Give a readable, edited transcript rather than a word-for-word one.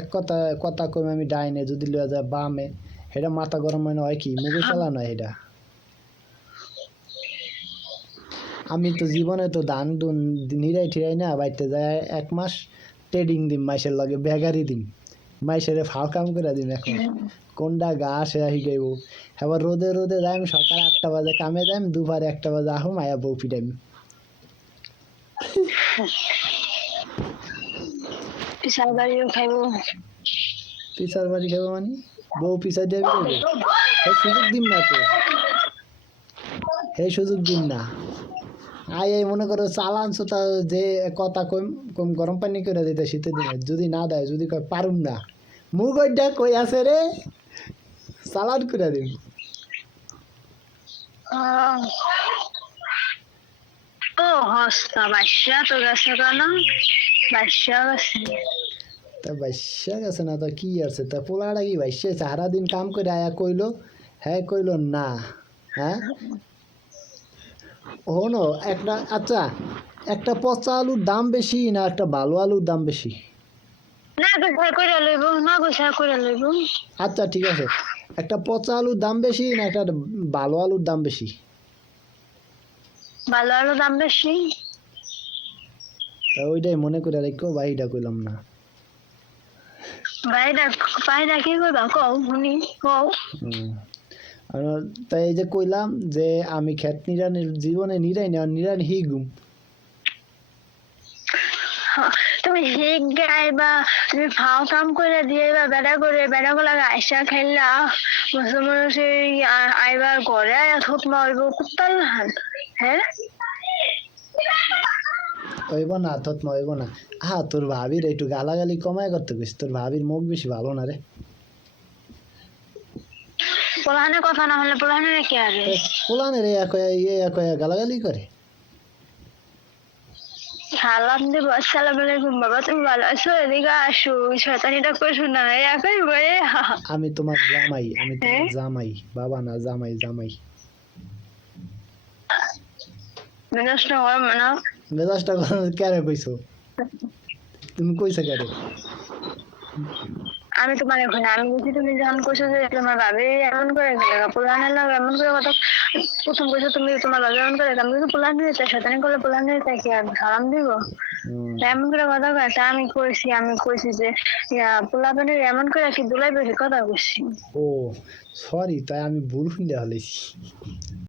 এক কথা কথা কই আমি ডাইনে যদি লইয়া যায় বামে এটা মাথা গরম হয় কি মুখে চালানো এটা আমি তো জীবনে তো ধান দুন নিরাই ঠিরাই না বাইতে যায় 1 মাস ট্রেডিং দিম মাইসের লগে বেগারি দিম মাইসের ফাল কাম করে দিম এখন কোনটা ঘাস আহি গাইব এবার রোদে রোদে যাইম সকাল 8টা বাজে কামে যাইম দুপুরে 1টা বাজে আহম আয়া বউ পিটাইম পিছার বাড়িও খাইব পিছার বাড়ি খাবো মানে বউ পিছা দিয়ে যাবে এই সুযোগ দিন না তো এই সুযোগ দিন না এই মনে করো চালানছো তা যে কথা কম কম গরম পানি করে দিতে শীতের দিনে যদি না দেয় যদি কয় পারুম না মুখ ওইটা কই আছে রে চালান করে দিন ও হস্তা বাসা তো গেছে কেন বাসা গেছে তা বাইশা গেছে না তো কি আছে তা পোলাটা কি বাইশে সারাদিন কাম করে আয়া কইলো হ্যাঁ কইলো না হ্যাঁ হনো একটা আচ্ছা একটা পচা আলুর দাম বেশি না একটা ভালো আলুর দাম বেশি না গোসা করে লইব না গোসা করে লইব আচ্ছা ঠিক আছে একটা পচা আলুর দাম বেশি না একটা ভালো আলুর দাম বেশি ভালো আলু দাম বেশি তা ওইটাই মনে করে রেখো ভাইটা কইলাম না বাইরে কি করবা কও শুনি কও আর তাই এই যে কইলাম যে আমি খেত নিরানির জীবনে নিরাই না নিরান হিগুম তুমি হিগ গাইবা তুমি ফাও কাম করে দিয়ে বা বেড়া গুলা আইসা খেললা মুসলমান সেই আইবার ঘরে আয়া থুত মারব কুত্তাল হান হ্যাঁ হইব না তত হইব না তোর ভাবির একটু গালাগালি কমায় করতে কইস তোর ভাবির মুখ বেশি ভালো না রে পোলাহানে কথা না হলে পোলাহানে কি আরে পোলানের এক গালাগালি করে সালাম দেব আসসালামু আলাইকুম বাবা তুমি ভালো আছো এদিকে আসো শয়তানিটা করে শোনা একই বয়ে আমি তোমার জামাই জামাই বাবা না জামাই মেজাজটা গরম না মেজাজটা কেন কইছো তুমি কইছো কেন আমি তোমার এখন আমি বুঝি তুমি যখন কইছো যে তোমার ভাবি এমন করে গেলে পোলানের লাগে এমন করে কথা প্রথম কইছো তুমি তোমার ভাবি এমন করে আমি তো পোলান নিয়ে চাই শয়তানি করলে পোলান নিয়ে চাই কি আর সালাম দিব এমন করে কথা কয় আমি কইছি যে পোলাপানের এমন করে কি দুলাই বেশি কথা কইছি ও সরি তাই আমি ভুল শুনতে হলেছি